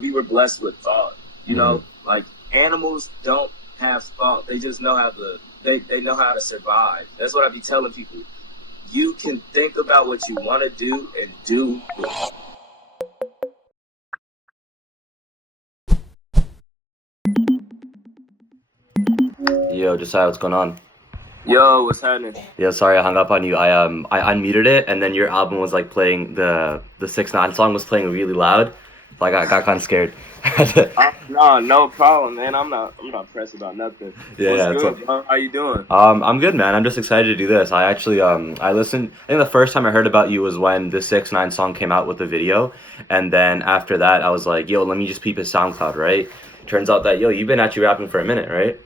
we were blessed with thought. You know, like animals don't have thought. They just know how to. They know how to survive. That's what I be telling people. You can think about what you want to do and do it. Yo, Jasiah, what's going on? Yo, what's happening? Yeah, sorry I hung up on you. I unmuted it, and then your album was like playing the 6ix9ine song was playing really loud. So I got kind of scared. No problem, man. I'm not pressed about nothing. Yeah, What's good, bro? How you doing? I'm good, man. I'm just excited to do this. I actually I listened. I think the first time I heard about you was when the 6ix9ine song came out with the video, and then after that I was like, yo, let me just peep his SoundCloud, right? Turns out that you've been actually rapping for a minute, right?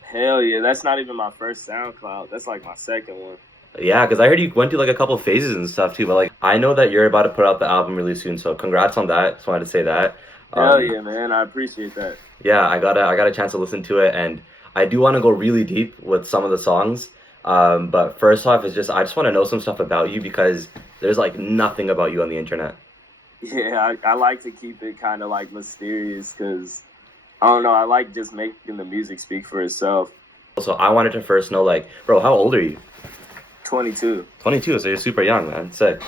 Hell yeah, that's not even my first SoundCloud. That's like my second one. Yeah, because I heard you went through like a couple phases and stuff too. But like, I know that you're about to put out the album really soon, so congrats on that. Just wanted to say that. Hell yeah, man. I appreciate that. Yeah, I got a chance to listen to it, and I do want to go really deep with some of the songs. But first off, I just want to know some stuff about you because there's like nothing about you on the internet. Yeah, I like to keep it kind of like mysterious because I don't know. I like just making the music speak for itself. So I wanted to first know, like, bro, how old are you? 22. 22, so you're super young, man. Sick.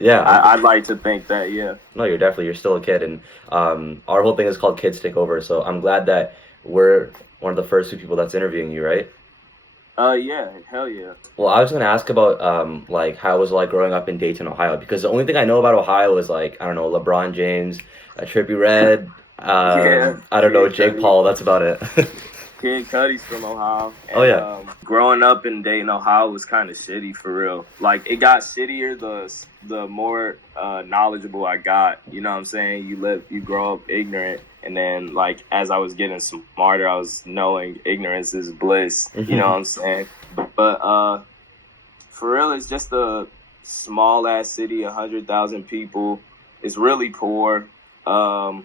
Yeah. I'd like to think that, yeah. No, you're still a kid, and our whole thing is called Kids Take Over, so I'm glad that we're one of the first two people that's interviewing you, right? Yeah, hell yeah. Well, I was gonna ask about like how it was like growing up in Dayton, Ohio, because the only thing I know about Ohio is like, I don't know, LeBron James, Trippie Redd, Yeah, I don't know, Kid Jake Cudi. Paul, that's about it. Kid Cudi's from Ohio. And, Oh, yeah. Growing up in Dayton, Ohio was kind of shitty for real. Like, it got shittier the more knowledgeable I got. You know what I'm saying? You grow up ignorant, and then, like, as I was getting smarter, I was knowing ignorance is bliss. You know what I'm saying? But for real, it's just a small-ass city, 100,000 people. It's really poor and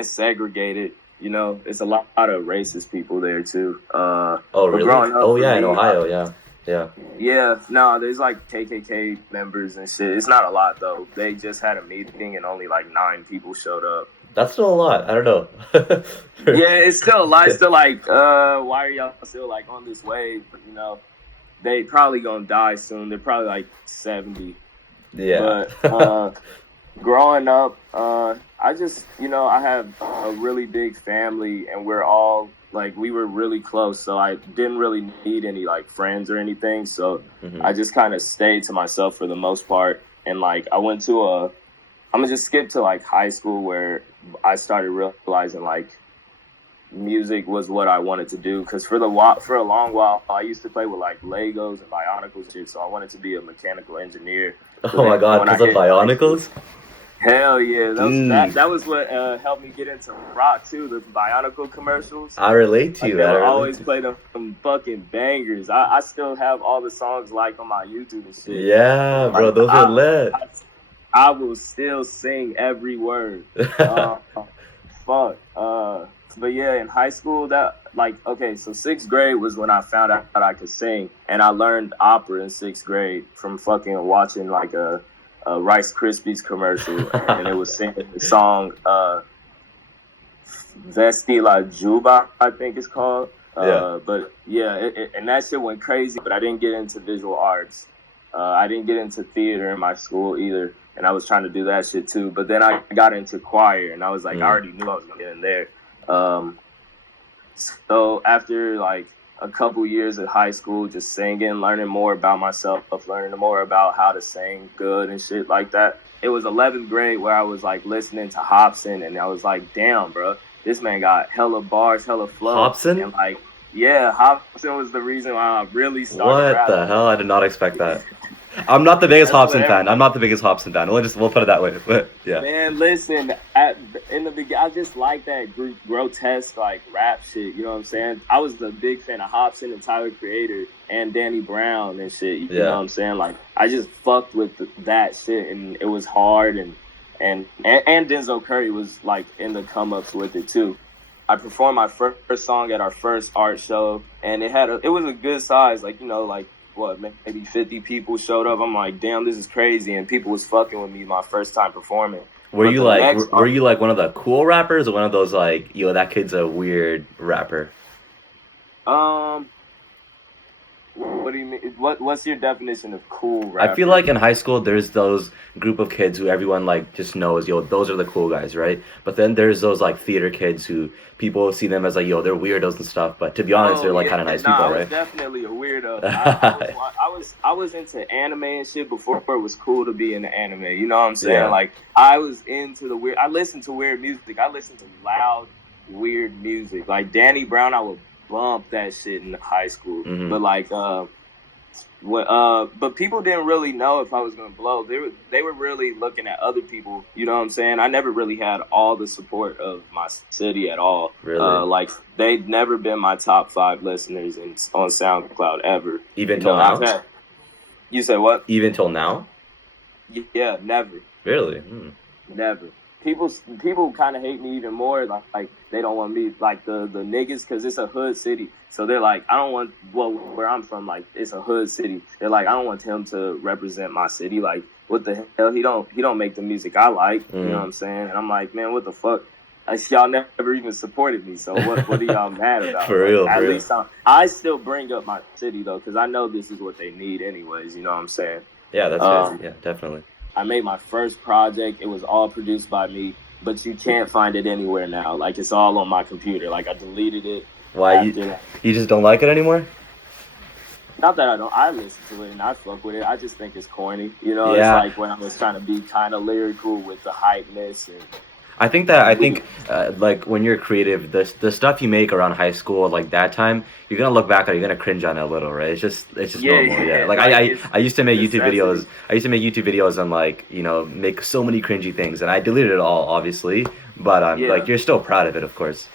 segregated. You know, it's a lot of racist people there too. Oh, really? Growing up Oh, for yeah, in me, Ohio, yeah. Yeah, no, there's like KKK members and shit. It's not a lot though. They just had a meeting and only like 9 people showed up. That's still a lot. I don't know. Yeah, it's still a lot. It's still like, why are y'all still like on this wave? But, you know, they probably gonna die soon. They're probably like 70. Yeah. But growing up, I just, you know, I have a really big family and we're all like, we were really close. So I didn't really need any like friends or anything. So I just kind of stayed to myself for the most part. And like, I'm gonna just skip to like high school where I started realizing like music was what I wanted to do. Cause for a long while, I used to play with like Legos and Bionicles and shit. So I wanted to be a mechanical engineer. Oh my God, because of Bionicles? Hell yeah, that was what helped me get into rock too. The Bionicle commercials. I relate to you. Like, I always play them fucking bangers. I still have all the songs like on my YouTube and shit. Yeah, bro, like, those are lit. I will still sing every word. Fuck. But yeah, in high school, so 6th grade was when I found out that I could sing, and I learned opera in 6th grade from fucking watching like a Rice Krispies commercial, and it was singing the song Vesti la Juba, I think it's called. But yeah, and that shit went crazy, but I didn't get into visual arts. I didn't get into theater in my school either, and I was trying to do that shit too. But then I got into choir, and I was like, I already knew I was going to get in there. So after like a couple years at high school, just singing, learning more about myself, learning more about how to sing good and shit like that. It was 11th grade where I was like listening to Hobson, and I was like, damn, bro, this man got hella bars, hella flow. Hobson? And like, yeah, Hobson was the reason why I really started rapping. What the hell? I did not expect that. I'm not the biggest Hobson fan. We'll put it that way. But yeah. Man, listen, in the beginning, I just like that grotesque like rap shit. You know what I'm saying? I was a big fan of Hobson and Tyler Creator and Danny Brown and shit. You know what I'm saying? Like, I just fucked with that shit, and it was hard. And Denzel Curry was like in the come ups with it too. I performed my first song at our first art show, and it was a good size, like, you know, like, maybe 50 people showed up. I'm like, damn, this is crazy. And people was fucking with me my first time performing. Were But you the like next, were you like one of the cool rappers or one of those like, yo, that kid's a weird rapper? um, what do you mean? What's your definition of cool I feel rapper? like in high school there's those group of kids who everyone like just knows, yo, those are the cool guys, right? But then there's those like theater kids who people see them as like, yo, they're weirdos and stuff. But to be honest, Oh they're like yeah, kind of nice nah, people, I was right? definitely a weirdo. I was into anime and shit before it was cool to be into anime. You know what I'm saying? Yeah. Like I was into the weird. I listened to weird music. I listened to loud, weird music. Like Danny Brown, I would bump that shit in high school. Mhm. But like but people didn't really know if I was gonna blow. They were really looking at other people. You know what I'm saying? I never really had all the support of my city at all. Really? Like they'd never been my top 5 listeners on SoundCloud ever. Even till now? You say what? Even till now? Yeah, never. Really? Hmm. Never. People kind of hate me even more. Like they don't want me, like the niggas, because it's a hood city. So they're like, I don't want, well, where I'm from, like it's a hood city. They're like, I don't want him to represent my city. Like, what the hell? He don't make the music I like. You know what I'm saying? And I'm like, man, what the fuck? Y'all never even supported me. So what are y'all mad about? For real, like, for at real. least I still bring up my city though, because I know this is what they need anyways. You know what I'm saying? Yeah, that's good. Yeah, definitely. I made my first project. It was all produced by me, but you can't find it anywhere now. Like, it's all on my computer. Like, I deleted it. Why you just don't like it anymore? Not that I don't. I listen to it and I fuck with it. I just think it's corny. You know, Yeah. It's like when I was trying to be kind of lyrical with the hypeness and. I think like when you're creative, the stuff you make around high school, like that time, you're gonna look back at it, you're gonna cringe on it a little, right? It's just Yeah, normal, yeah. yeah. Like Like, I used to make YouTube necessity. videos. I used to make YouTube videos and like, you know, make so many cringy things, and I deleted it all, obviously. But Yeah. like you're still proud of it, of course.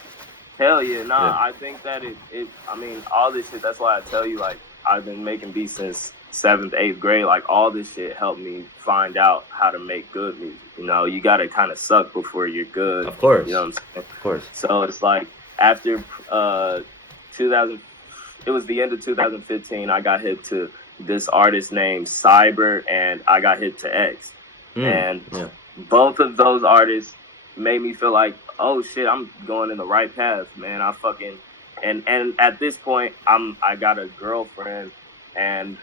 Hell yeah, nah. Yeah. I think that I mean, all this shit. That's why I tell you, like, I've been making beats since 7th, 8th grade. Like, all this shit helped me find out how to make good music. You know, you gotta kind of suck before you're good. Of course. You know what I'm saying? Of course. So it's like after 2000, it was the end of 2015. I got hit to this artist named SYBYR, and I got hit to X, and yeah. both of those artists made me feel like, oh shit, I'm going in the right path, man. I fucking and at this point, I got a girlfriend, and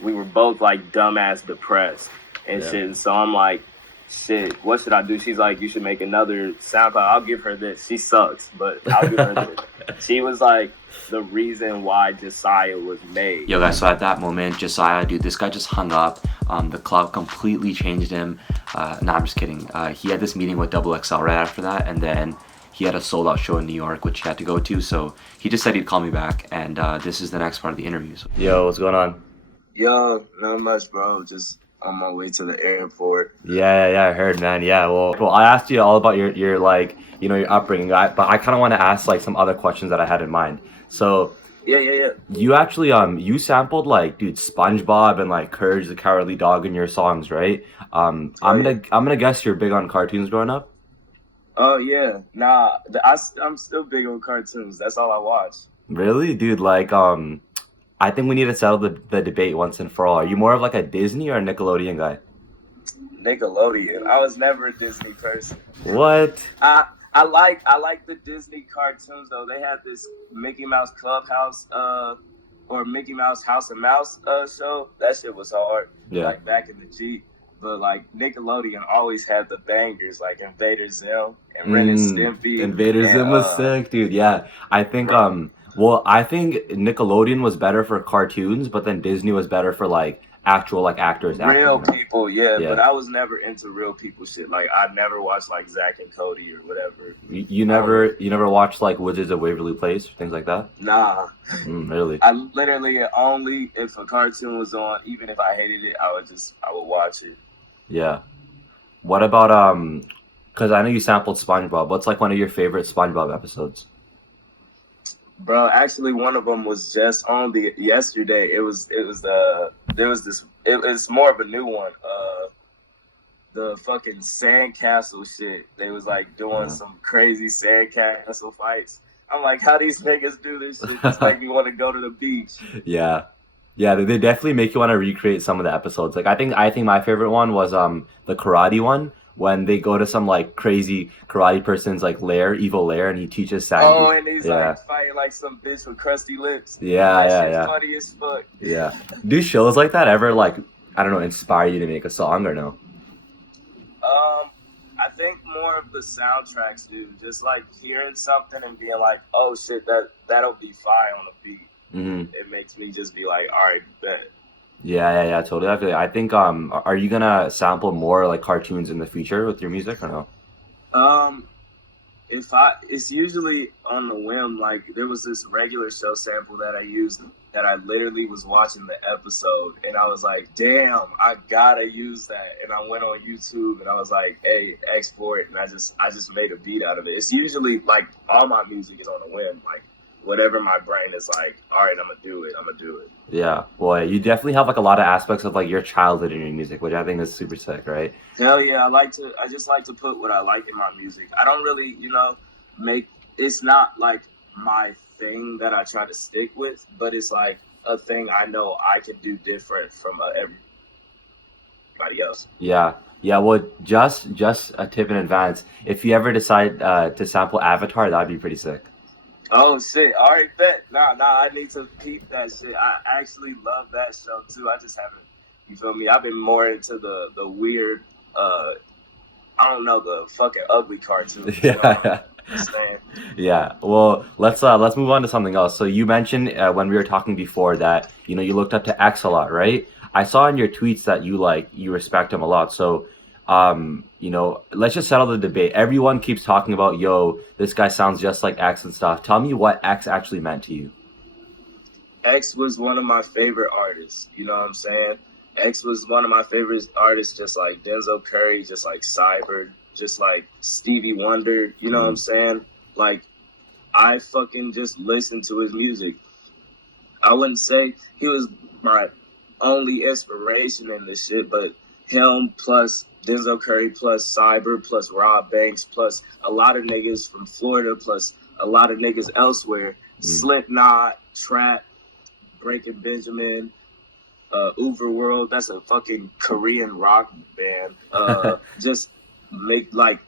we were both like dumbass depressed and shit. And so I'm like, shit, what should I do? She's like, you should make another SoundCloud. I'll give her this. She sucks, but I'll give her this. She was like the reason why Jasiah was made. Yo guys, so at that moment, Jasiah, dude, this guy just hung up. The clout completely changed him. Nah, I'm just kidding. He had this meeting with XXL right after that, and then he had a sold-out show in New York, which he had to go to. So he just said he'd call me back, and this is the next part of the interview. So, yo, what's going on? Yo, not much, bro. Just on my way to the airport. Yeah, I heard, man. Yeah, well, I asked you all about your like, you know, your upbringing, but I kind of want to ask like some other questions that I had in mind. So, Yeah. you actually you sampled like, dude, SpongeBob and like Courage the Cowardly Dog in your songs, right? I'm gonna guess you're big on cartoons growing up. Oh yeah, nah. I'm still big on cartoons. That's all I watch. Really, dude? Like, I think we need to settle the debate once and for all. Are you more of like a Disney or a Nickelodeon guy? Nickelodeon. I was never a Disney person. What? I like the Disney cartoons though. They had this Mickey Mouse Clubhouse or Mickey Mouse House and Mouse show. That shit was hard. Yeah. Like back in the G. But like Nickelodeon always had the bangers like Invader Zim and Ren and Stimpy. Invader Zim was sick, dude. Yeah. I think well, I think Nickelodeon was better for cartoons, but then Disney was better for like actual like actors. Real acting, people, yeah, but I was never into real people shit. Like I never watched like Zack and Cody or whatever. You never watched like Wizards of Waverly Place, things like that? Nah. Really? I literally only if a cartoon was on, even if I hated it, I would watch it. Yeah. What about because I know you sampled SpongeBob. What's like one of your favorite SpongeBob episodes? Bro, actually, one of them was just on yesterday. It was more of a new one. The fucking sandcastle shit. They was like doing some crazy sandcastle fights. I'm like, how these niggas do this shit? Just make me want to go to the beach. Yeah, they definitely make you want to recreate some of the episodes. Like I think my favorite one was the karate one when they go to some like crazy karate person's like lair, evil lair, and he teaches Sandy. Oh, and he's like fighting like some bitch with crusty lips. Yeah, that yeah. Funny as fuck. Yeah. Do shows like that ever like, I don't know, inspire you to make a song or no? I think more of the soundtracks do. Just like hearing something and being like, oh shit, that'll be fire on a beat. Mm-hmm. It makes me just be like, all right, bet. Yeah, totally. I think are you gonna sample more like cartoons in the future with your music or no? It's usually on the whim. Like there was this regular show sample that I used that I literally was watching the episode and I was like, damn, I gotta use that. And I went on YouTube and I was like, hey, export it, and I just made a beat out of it. It's usually like all my music is on a whim. Like whatever my brain is like, all right, I'm gonna do it. Yeah, boy, you definitely have like a lot of aspects of like your childhood in your music, which I think is super sick, right? Hell yeah, I just like to put what I like in my music. I don't really, it's not like my thing that I try to stick with, but it's like a thing I know I can do different from everybody else. Yeah. Well, just a tip in advance. If you ever decide to sample Avatar, that'd be pretty sick. Oh shit! All right, bet. Nah, I need to peep that shit. I actually love that show too. I just haven't. You feel me? I've been more into the weird. I don't know, the fucking ugly cartoons. Yeah. Well, let's move on to something else. So you mentioned when we were talking before that you looked up to X a lot, right? I saw in your tweets that you respect him a lot. So let's just settle the debate. Everyone keeps talking about, yo, this guy sounds just like X and stuff. Tell me what X actually meant to you. X was one of my favorite artists. You know what I'm saying? X was one of my favorite artists, just like Denzel Curry, just like SYBYR, just like Stevie Wonder. You know what I'm saying? Like, I fucking just listened to his music. I wouldn't say he was my only inspiration in this shit, but him plus Denzel Curry plus SYBYR plus Rob Banks plus a lot of niggas from Florida plus a lot of niggas elsewhere. Slipknot, Trap, Breaking Benjamin, Overworld. That's a fucking Korean rock band. Just make like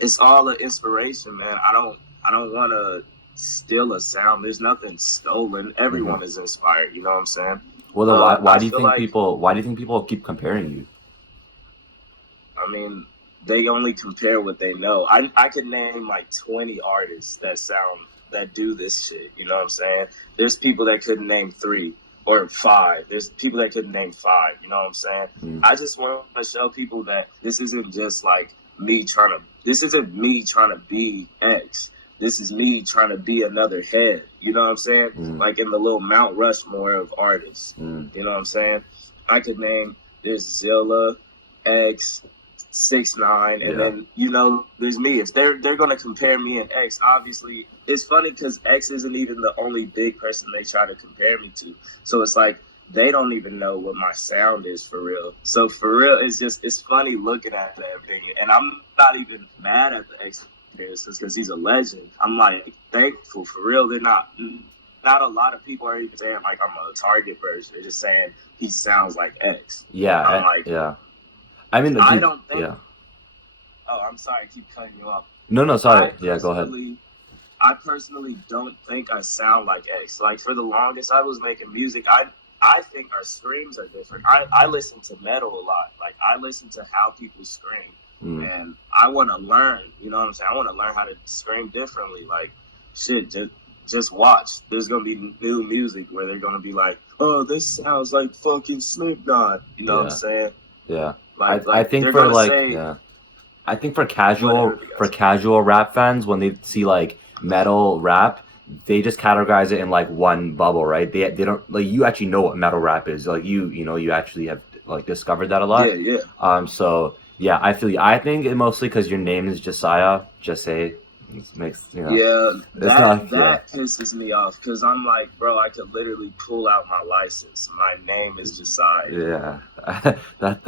it's all an inspiration, man. I don't want to steal a sound. There's nothing stolen. Everyone is inspired. You know what I'm saying? Well, then why do you think people keep comparing you? I mean, they only compare what they know. I could name like 20 artists that do this shit. You know what I'm saying? There's people that couldn't name 3 or 5. There's people that couldn't name 5. You know what I'm saying? I just want to show people that this isn't just like this isn't me trying to be X. This is me trying to be another head. You know what I'm saying? Like in the little Mount Rushmore of artists. You know what I'm saying? I could name, there's Zilla, X, 6ix9ine, and then there's me. If they're gonna compare me and X, obviously it's funny because X isn't even the only big person they try to compare me to. So it's like they don't even know what my sound is for real. So for real, it's funny looking at everything, and I'm not even mad at the X because he's a legend. I'm like thankful for real. They're not a lot of people are even saying like I'm a target version. They're just saying he sounds like X. Yeah, I'm like, yeah. I mean, I don't think. Yeah. Oh, I'm sorry, I keep cutting you off. No, sorry. Yeah, go ahead. I personally don't think I sound like X. Like for the longest I was making music, I think our screams are different. I listen to metal a lot. Like I listen to how people scream. And I want to learn, you know what I'm saying? I want to learn how to scream differently. Like, shit, just watch. There's going to be new music where they're going to be like, oh, this sounds like fucking Slipknot. You know what I'm saying? Yeah. Like, I think for like, I think for casual rap fans, when they see like metal rap, they just categorize it in like one bubble, right? They don't, like, you actually know what metal rap is. Like you actually have like discovered that a lot. Yeah. So yeah, I feel you. I think it mostly because your name is Jasiah. Makes that pisses me off because I'm like, bro, I could literally pull out my license. My name is Jasiah. Yeah,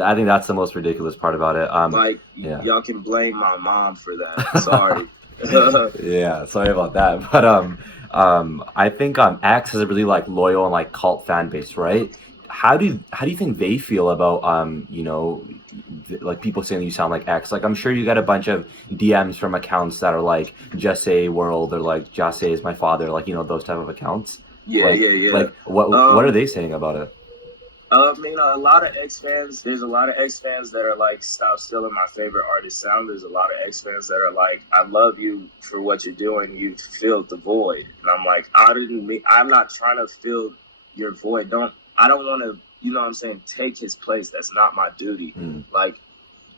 I think that's the most ridiculous part about it. Y'all can blame my mom for that. Sorry. Yeah, sorry about that. But I think X has a really like loyal and like cult fan base, right? how do you think they feel about you know, like people saying you sound like X? Like I'm sure you get a bunch of DMs from accounts that are like Jasiah World or like Jasiah is my father, like, you know, those type of accounts. Yeah, Like, yeah, yeah. like what are they saying about it? I mean, a lot of X fans. There's a lot of X fans that are like, "Stop stealing my favorite artist sound." There's a lot of X fans that are like, "I love you for what you're doing. You filled the void." And I'm like, I'm not trying to fill your void. I don't want to. You know what I'm saying? Take his place. That's not my duty. Like,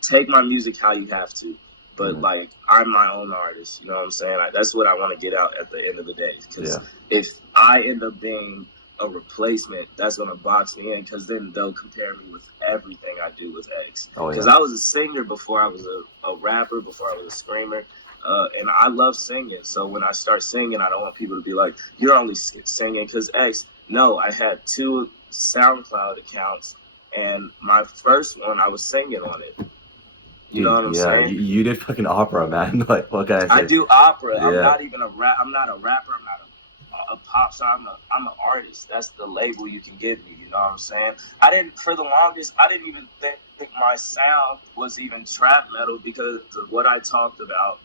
take my music how you have to. But like, I'm my own artist. You know what I'm saying? That's what I want to get out at the end of the day. Because if I end up being a replacement, that's gonna box me in, because then they'll compare me with everything I do with X. Because I was a singer before I was a rapper, before I was a screamer, and I love singing. So when I start singing, I don't want people to be like, "You're only singing because X." No, I had 2 SoundCloud accounts, and my first one I was singing on it. You know what I'm saying? You did fucking opera, man. Like, what can I say? I do opera. Yeah. I'm not even a rap. I'm not a rapper. I'm not a pop star. I'm an artist. That's the label you can give me. You know what I'm saying? For the longest, I didn't even think my sound was even trap metal because of what I talked about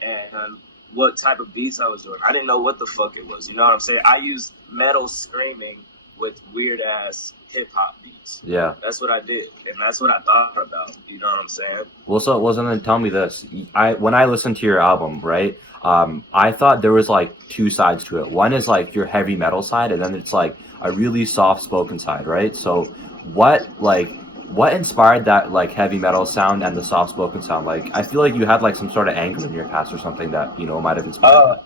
and what type of beats I was doing. I didn't know what the fuck it was. You know what I'm saying? I used metal screaming with weird ass hip hop beats. Yeah, that's what I did, and that's what I thought about. You know what I'm saying? Well, so then tell me this. When I listened to your album, right? I thought there was like 2 sides to it. One is like your heavy metal side, and then it's like a really soft spoken side, right? So what inspired that like heavy metal sound and the soft spoken sound? Like I feel like you had like some sort of anger in your past or something that, you know, might have inspired.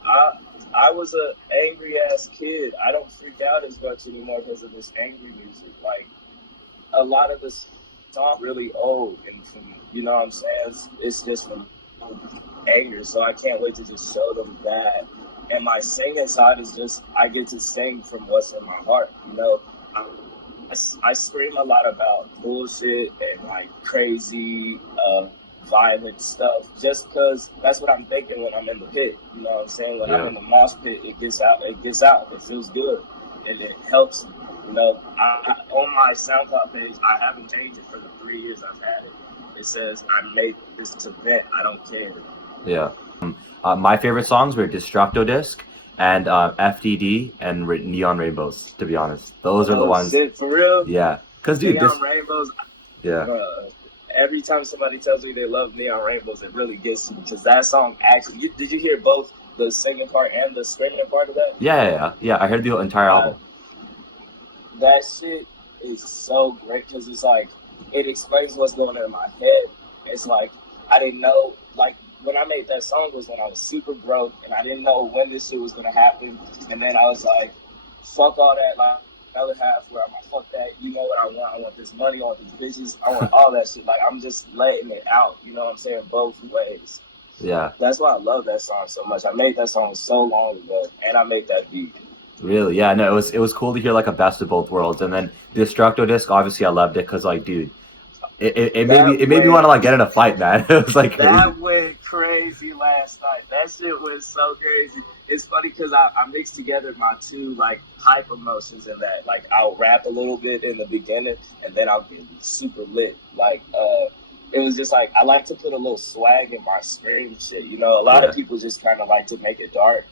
I was an angry ass kid. I don't freak out as much anymore because of this angry music. Like, a lot of this song really old, and from, you know what I'm saying, it's just from anger. So I can't wait to just show them that. And my singing side is just, I get to sing from what's in my heart. You know, I scream a lot about bullshit and like crazy, violent stuff, just because that's what I'm thinking when I'm in the pit. You know what I'm saying? When I'm in the mosh pit, it gets out, it feels good, and it helps me. You know, on my SoundCloud page, I haven't changed it for the 3 years I've had it. It says, "I made this to vent, I don't care." Yeah. My favorite songs were Destructo Disc and FDD and Neon Rainbows, to be honest. Those are the ones. Shit, for real? Yeah. Because, dude, Neon Rainbows, yeah. Every time somebody tells me they love Neon Rainbows, it really gets me, because that song actually, did you hear both the singing part and the screaming part of that? Yeah. I heard the entire album. That shit is so great, because it's like, it explains what's going on in my head. It's like, I didn't know, like, when I made that song was when I was super broke, and I didn't know when this shit was going to happen, and then I was like, fuck all that, like, other half where I'm like, fuck that, you know what I want this money, I want these bitches, I want all that shit. Like, I'm just letting it out, you know what I'm saying, both ways. Yeah. That's why I love that song so much. I made that song so long ago, and I made that beat. Really? Yeah, no, it was cool to hear like a best of both worlds. And then Destructo Disc, obviously I loved it because, like, dude, it made me want to like get in a fight, man. It was like crazy. That went crazy last night. That shit was so crazy. It's funny because I mixed together my 2 like hype emotions in that. Like, I'll rap a little bit in the beginning, and then I'll get super lit. Like, it was just like, I like to put a little swag in my scream shit. You know, a lot of people just kind of like to make it dark,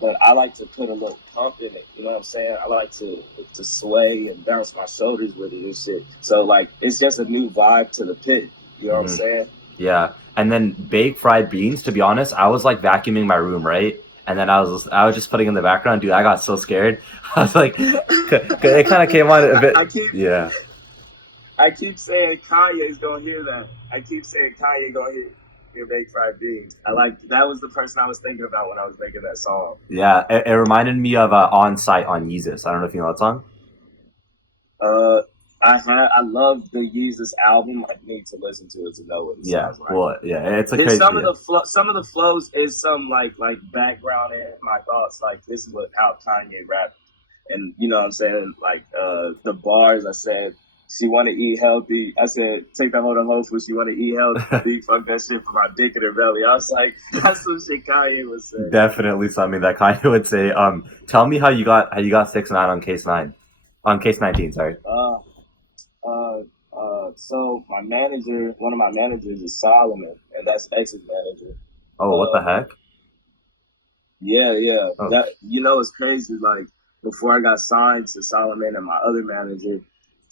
but I like to put a little pump in it. You know what I'm saying? I like to sway and bounce my shoulders with it and shit. So, like, it's just a new vibe to the pit. You know what I'm saying? Yeah. And then baked fried beans, to be honest, I was like vacuuming my room, right? And then I was just putting in the background. Dude, I got so scared. I was like, it kind of came on a bit. I keep saying Kanye's gonna hear that. I keep saying Kanye gonna hear baked fried beans. That was the person I was thinking about when I was making that song. Yeah, it reminded me of On Site on Yeezus. I don't know if you know that song. I love the Yeezus album. I need to listen to it to know what it sounds like. Well, yeah, it's a crazy. Some of the flows is some like background in my thoughts. Like, this is how Kanye rapped, and you know what I'm saying. Like, the bars, I said, she want to eat healthy. I said, take that hoe to Whole Foods. She want to eat healthy. Fuck that shit for my dick in her belly. I was like, that's some shit Kanye would say. Definitely something that Kanye would say. Tell me how you got 6ix9ine on Case 9. On case 19, sorry. Uh, so my manager, one of my managers is Solomon, and that's X's manager. Oh, what the heck? Yeah. Oh, That it's crazy. Like before I got signed to Solomon and my other manager,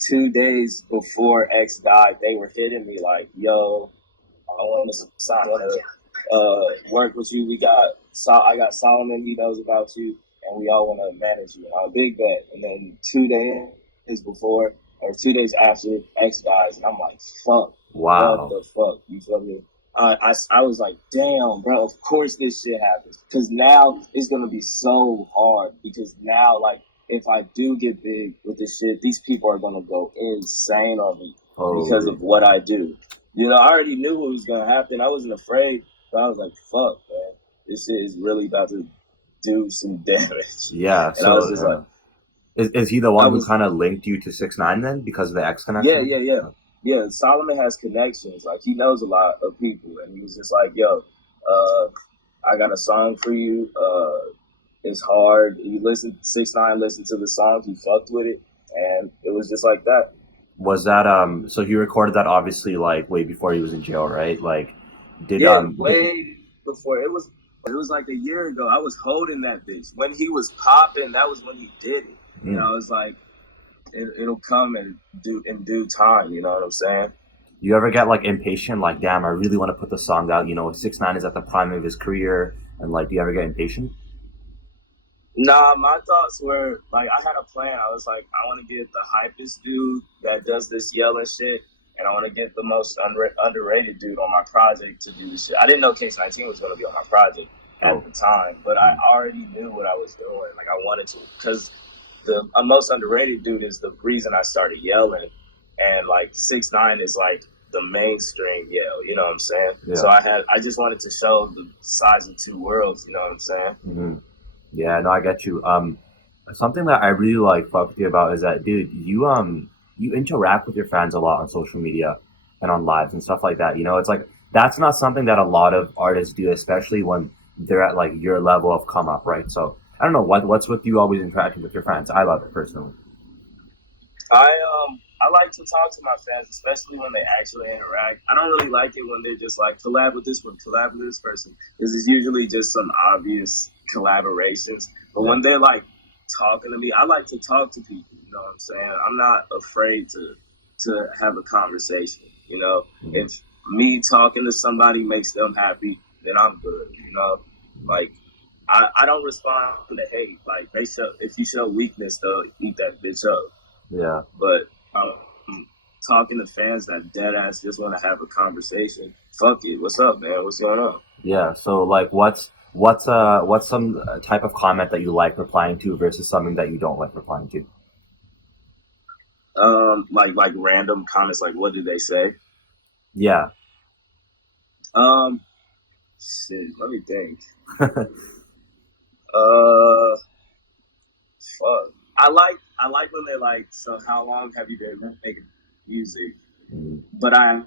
2 days before X died, they were hitting me like, "Yo, I want to sign, work with you. I got Solomon. He knows about you, and we all want to manage you." And I'm a big bet. And then 2 days before, or 2 days after, X dies, and I'm like, "Fuck, wow. what the fuck?" You feel me? I was like, "Damn, bro. Of course this shit happens, because now it's gonna be so hard. Because now, like, if I do get big with this shit, these people are gonna go insane on me because of what I do." I already knew what was gonna happen. I wasn't afraid, but I was like, "Fuck, man, this shit is really about to do some damage." Yeah. And I was just like, is he the one who kind of linked you to 6ix9ine then because of the X connection? Yeah. Solomon has connections. Like, he knows a lot of people, and he was just like, "Yo, I got a song for you. It's hard." He listened. 6ix9ine listened to the song. He fucked with it, and it was just like that. Was that so he recorded that obviously like way before he was in jail, right? Like way before. It was like a year ago. I was holding that bitch when he was popping. That was when he did it. And I was like, it'll come in due time. You know what I'm saying? You ever get like impatient, like, damn, I really want to put the song out? 6ix9ine is at the prime of his career, and like, do you ever get impatient? Nah, my thoughts were like, I had a plan. I was like, I want to get the hypest dude that does this yelling shit, and I want to get the most underrated dude on my project to do this shit. I didn't know Case 19 was going to be on my project at the time, but I already knew what I was doing. Like, I wanted to, because the most underrated dude is the reason I started yelling, and like 6ix9ine is like the mainstream yell. You know what I'm saying? Yeah. So I just wanted to show the size of two worlds. You know what I'm saying? Mm-hmm. Yeah, no, I get you. Something that I really like fuck with you about is that, dude, you interact with your fans a lot on social media and on lives and stuff like that. It's like that's not something that a lot of artists do, especially when they're at like your level of come up, right? So I don't know what's with you always interacting with your fans. I love it personally. I like to talk to my fans, especially when they actually interact. I don't really like it when they're just like, collab with this one, collab with this person, because it's usually just some obvious collaborations. But when they're like talking to me, I like to talk to people. You know what I'm saying? I'm not afraid to have a conversation. If me talking to somebody makes them happy, then I'm good. Like, I don't respond to hate. Like, if you show weakness, they'll eat that bitch up. Yeah. But talking to fans that dead ass just want to have a conversation, fuck it. What's up, man? What's going on? Yeah. So like, what's some type of comment that you like replying to versus something that you don't like replying to? Like random comments. Like, what did they say? Yeah. Shit. Let me think. Fuck. I like when they're like, "So how long have you been making music?" But I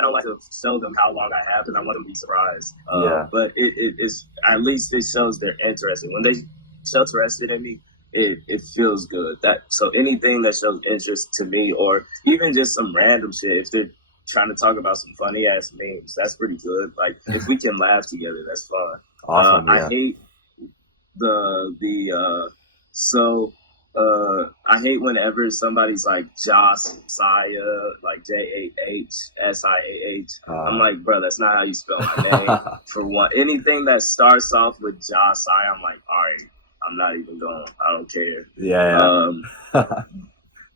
don't like to show them how long I have, because I want them to be surprised. But it's at least it shows they're interested. When they show interested in me, it feels good. So anything that shows interest to me, or even just some random shit, if they're trying to talk about some funny ass memes, that's pretty good. Like, if we can laugh together, that's fun. Awesome. I hate I hate whenever somebody's like Jasiah, like Jahsiah. I'm like, bro, that's not how you spell my name. For one, anything that starts off with Jasiah, I'm like, all right, I'm not even going. I don't care. Yeah.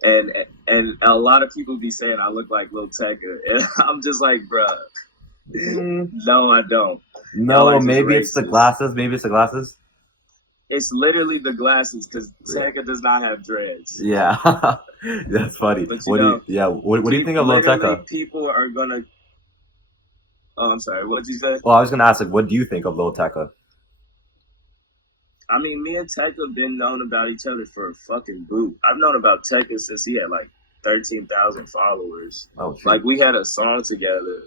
And a lot of people be saying I look like Lil Tecca, and I'm just like, bro, no, I don't. No, maybe it's the glasses. Maybe it's the glasses. It's literally the glasses, because Tecca does not have dreads. Yeah, that's funny. But what do you think of Lil Tecca? People are gonna. Oh, I'm sorry. What did you say? Well, I was gonna ask, like, what do you think of Lil Tecca? I mean, me and Tecca been known about each other for a fucking boot. I've known about Tecca since he had like 13,000 followers. Oh, shit. Like, we had a song together.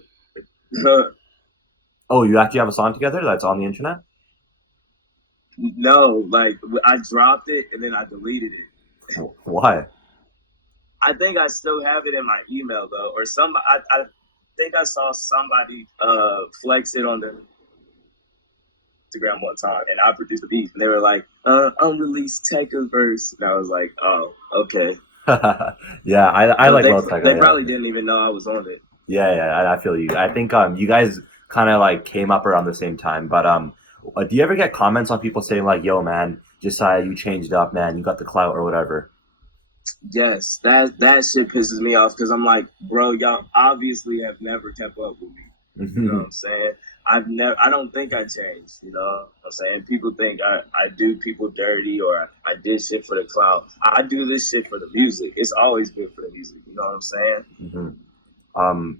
Oh, you actually have a song together that's on the internet? No, like I dropped it and then I deleted it. Why? I think I still have it in my email though, or I think I saw somebody flex it on the Instagram one time, and I produced the beat, and they were like, "Unreleased Tecca verse," and I was like, "Oh, okay." Yeah, I So like Lil Tecca. they Yeah, probably didn't even know I was on it. yeah, I feel you. I think you guys kind of like came up around the same time. But do you ever get comments on people saying like, "Yo, man, Jasiah, you changed up, man. You got the clout or whatever." Yes, that shit pisses me off because I'm like, bro, y'all obviously have never kept up with me. You know what I'm saying? I don't think I changed. You know what I'm saying? People think I do people dirty or I did shit for the clout. I do this shit for the music. It's always been for the music. You know what I'm saying?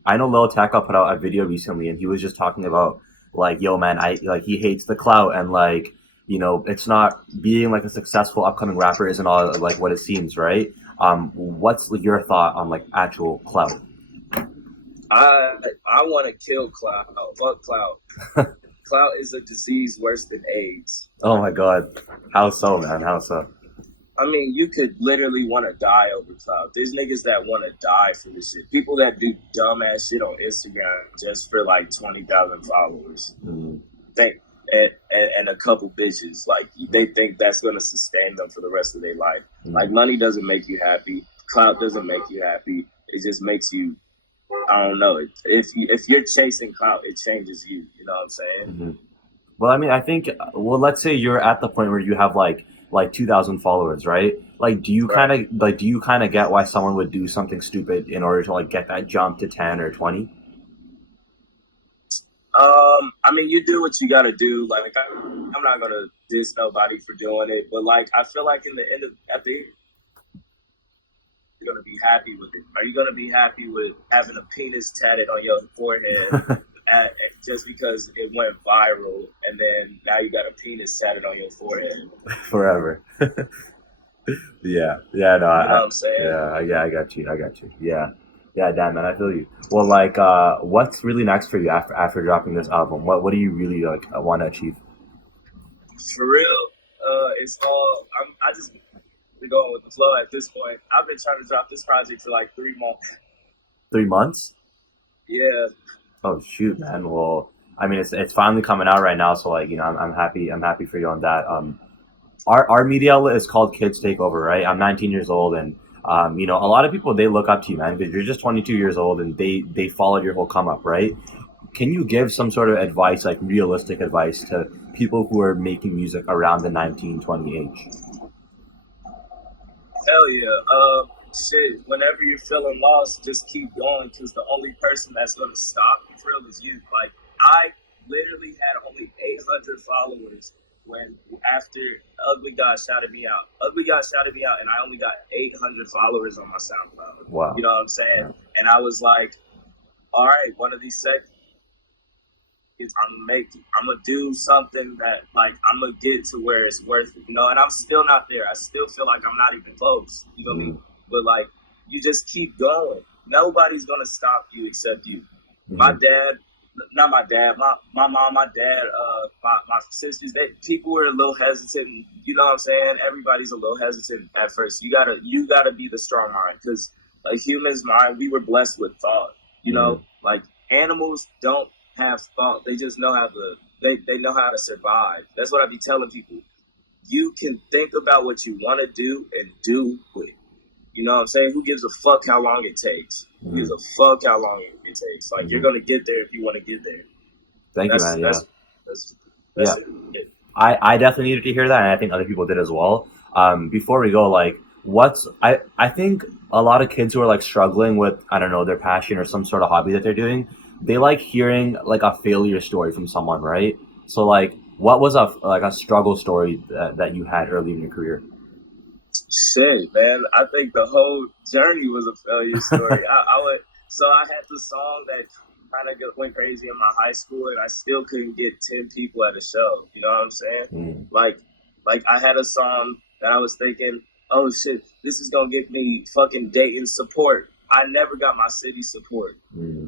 I know Lil Tecca put out a video recently, and he was just talking about like, yo, man, I like he hates the clout, and like, it's not being like a successful upcoming rapper isn't all like what it seems, right? What's your thought on like actual clout? I want to kill clout. Fuck clout. Clout is a disease worse than AIDS. Oh my god, how so, man? How so? I mean, you could literally want to die over clout. There's niggas that want to die for this shit. People that do dumbass shit on Instagram just for like 20,000 followers. Think and a couple bitches. Like they think that's gonna sustain them for the rest of their life. Like money doesn't make you happy. Clout doesn't make you happy. It just makes you. I don't know. If you're chasing clout, it changes you. You know what I'm saying? Well, I mean, I think, well, let's say you're at the point where you have like 2,000 followers, right? Like, do you kind of get why someone would do something stupid in order to like get that jump to 10 or 20? I mean, you do what you gotta do. Like, I'm not gonna diss nobody for doing it, but like, I feel like at the end, you're gonna be happy with it. Are you gonna be happy with having a penis tatted on your forehead? Just because it went viral, and then now you got a penis tatted on your forehead forever. Yeah, no, you know what I'm saying? Yeah, I got you. Yeah, damn, man, I feel you. Well, like, what's really next for you after dropping this album? What do you really like want to achieve? For real, it's all I just been going with the flow at this point. I've been trying to drop this project for like 3 months. 3 months? Yeah. Oh shoot, man. Well, I mean, it's finally coming out right now, so like, I'm happy for you on that. Our media outlet is called Kids Take Over, right? I'm 19 years old, and a lot of people, they look up to you, man, because you're just 22 years old, and they followed your whole come up, right? Can you give some sort of advice, like realistic advice, to people who are making music around the 19-20 age? Hell yeah. Shit, whenever you're feeling lost, just keep going, because the only person that's going to stop you for real is you. Like, I literally had only 800 followers after Ugly God shouted me out. Ugly God shouted me out, and I only got 800 followers on my SoundCloud. Wow. You know what I'm saying? Yeah. And I was like, all right, one of these seconds, I'm gonna do something that like I'm gonna get to where it's worth it, and I'm still not there. I still feel like I'm not even close, you know what I mean? But like, you just keep going. Nobody's gonna stop you except you. My dad, not my dad, my mom, my dad, my sisters, people were a little hesitant, you know what I'm saying? Everybody's a little hesitant at first. You gotta be the strong mind, because a human's mind, we were blessed with thought, like animals don't have thought. They just know how to they know how to survive. That's what I be telling people. You can think about what you want to do and do it. You know what I'm saying? Who gives a fuck how long it takes? Who gives a fuck how long it takes? Like, you're gonna get there if you want to get there. Thank you, man. That's it. I definitely needed to hear that, and I think other people did as well. Before we go, like, I think a lot of kids who are like struggling with, I don't know, their passion or some sort of hobby that they're doing, they like hearing like a failure story from someone, right? So like, what was a struggle story that you had early in your career? Shit, man, I think the whole journey was a failure story. I had the song that kind of went crazy in my high school, and I still couldn't get 10 people at a show. You know what I'm saying? Like I had a song that I was thinking, oh shit, this is gonna give me fucking Dayton support. I never got my city support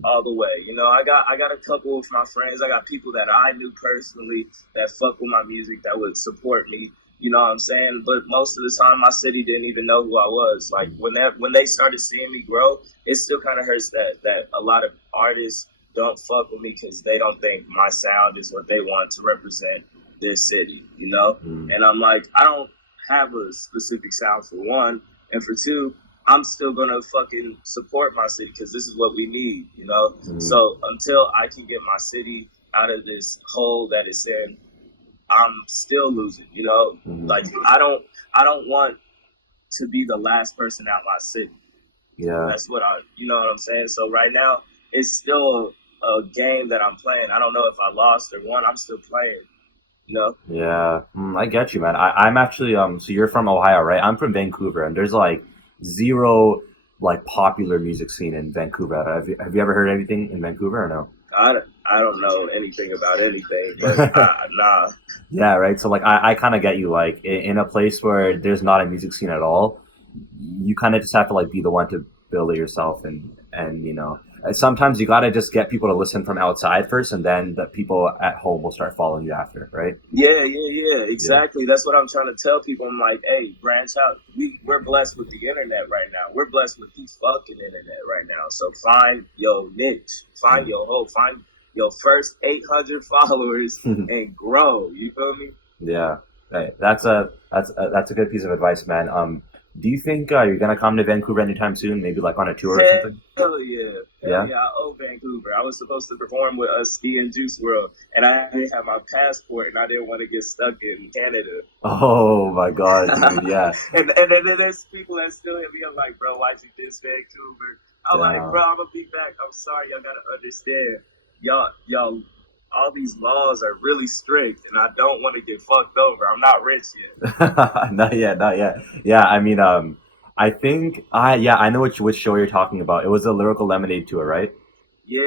all the way. You know, I got a couple of my friends. I got people that I knew personally that fuck with my music that would support me. You know what I'm saying? But most of the time, my city didn't even know who I was. Like when they started seeing me grow, it still kind of hurts that a lot of artists don't fuck with me because they don't think my sound is what they want to represent their city. You know? And I'm like, I don't have a specific sound for one, and for two, I'm still gonna fucking support my city because this is what we need. You know? So until I can get my city out of this hole that it's in, I'm still losing, you know. Like I don't want to be the last person out my city. Yeah, that's what you know what I'm saying. So right now, it's still a game that I'm playing. I don't know if I lost or won. I'm still playing, you know. Yeah, I get you, man. I'm actually So you're from Ohio, right? I'm from Vancouver, and there's like zero like popular music scene in Vancouver. Have you ever heard anything in Vancouver or no? I don't know anything about anything, but nah. Yeah, right. So like I kind of get you. Like in a place where there's not a music scene at all, you kind of just have to like be the one to build it yourself, and you know, sometimes you gotta just get people to listen from outside first, and then the people at home will start following you after, right? Yeah, exactly. Yeah. That's what I'm trying to tell people. I'm like, hey, branch out. We're blessed with the internet right now. We're blessed with the fucking internet right now. So find your niche, find your hole, find your first 800 followers and grow. You feel me? Yeah, hey, that's a good piece of advice, man. Do you think you're gonna come to Vancouver anytime soon? Maybe like on a tour or something? Hell yeah. Yeah, I owe Vancouver. I was supposed to perform with Ski and Juice World, and I didn't have my passport, and I didn't want to get stuck in Canada. Oh my god, dude, yeah. and then there's people that still hit me up like, bro, why'd you diss Vancouver? I'm like, bro, I'm gonna be back. I'm sorry, y'all gotta understand. Y'all, all these laws are really strict, and I don't want to get fucked over. I'm not rich yet. Not yet. Yeah, I mean, I think I know which show you're talking about. It was a Lyrical Lemonade tour, right? Yeah.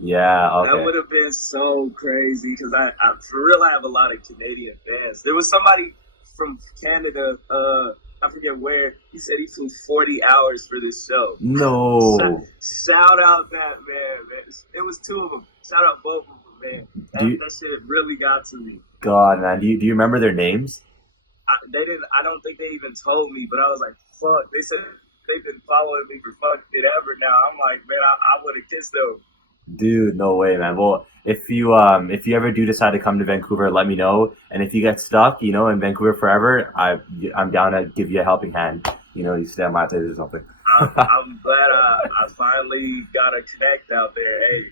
Yeah, okay. That would have been so crazy because I for real I have a lot of Canadian fans. There was somebody from Canada, I forget where. He said he flew 40 hours for this show. No. Shout out that man. It was two of them. Shout out both of them. Man, that shit really got to me. God, man, do you remember their names? They didn't. I don't think they even told me, but I was like, "Fuck!" They said they've been following me for fucking ever now. I'm like, man, I would have kissed them. Dude, no way, man. Well, if you ever do decide to come to Vancouver, let me know. And if you get stuck, you know, in Vancouver forever, I'm down to give you a helping hand. You know, you stay on my place or something. I'm glad I finally got a connect out there. Hey,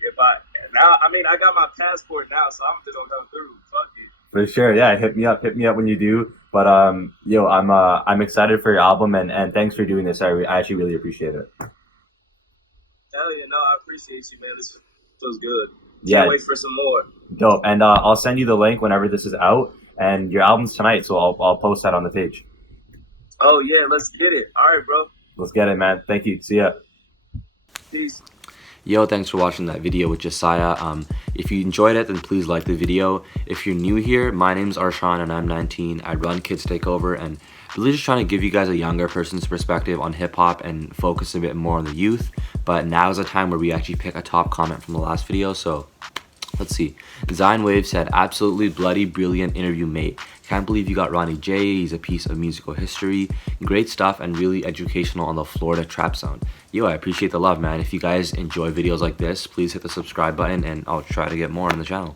I got my passport now, so I'm just gonna come through. Fuck it. For sure, yeah. Hit me up when you do. But I'm excited for your album, and thanks for doing this. I actually really appreciate it. Hell yeah, no, I appreciate you, man. This was good. Can't wait for some more. Dope, and I'll send you the link whenever this is out. And your album's tonight, so I'll post that on the page. Oh yeah, let's get it. All right, bro. Let's get it, man. Thank you. See ya. Peace. Yo, thanks for watching that video with Jasiah. If you enjoyed it, then please like the video. If you're new here, my name's Arshawn and I'm 19. I run Kids Takeover and really just trying to give you guys a younger person's perspective on hip-hop and focus a bit more on the youth. But now is a time where we actually pick a top comment from the last video, so let's see. Zion Wave said, absolutely bloody brilliant interview, mate. Can't believe you got Ronnie J. He's a piece of musical history. Great stuff and really educational on the Florida trap sound. Yo, I appreciate the love, man. If you guys enjoy videos like this, please hit the subscribe button and I'll try to get more on the channel.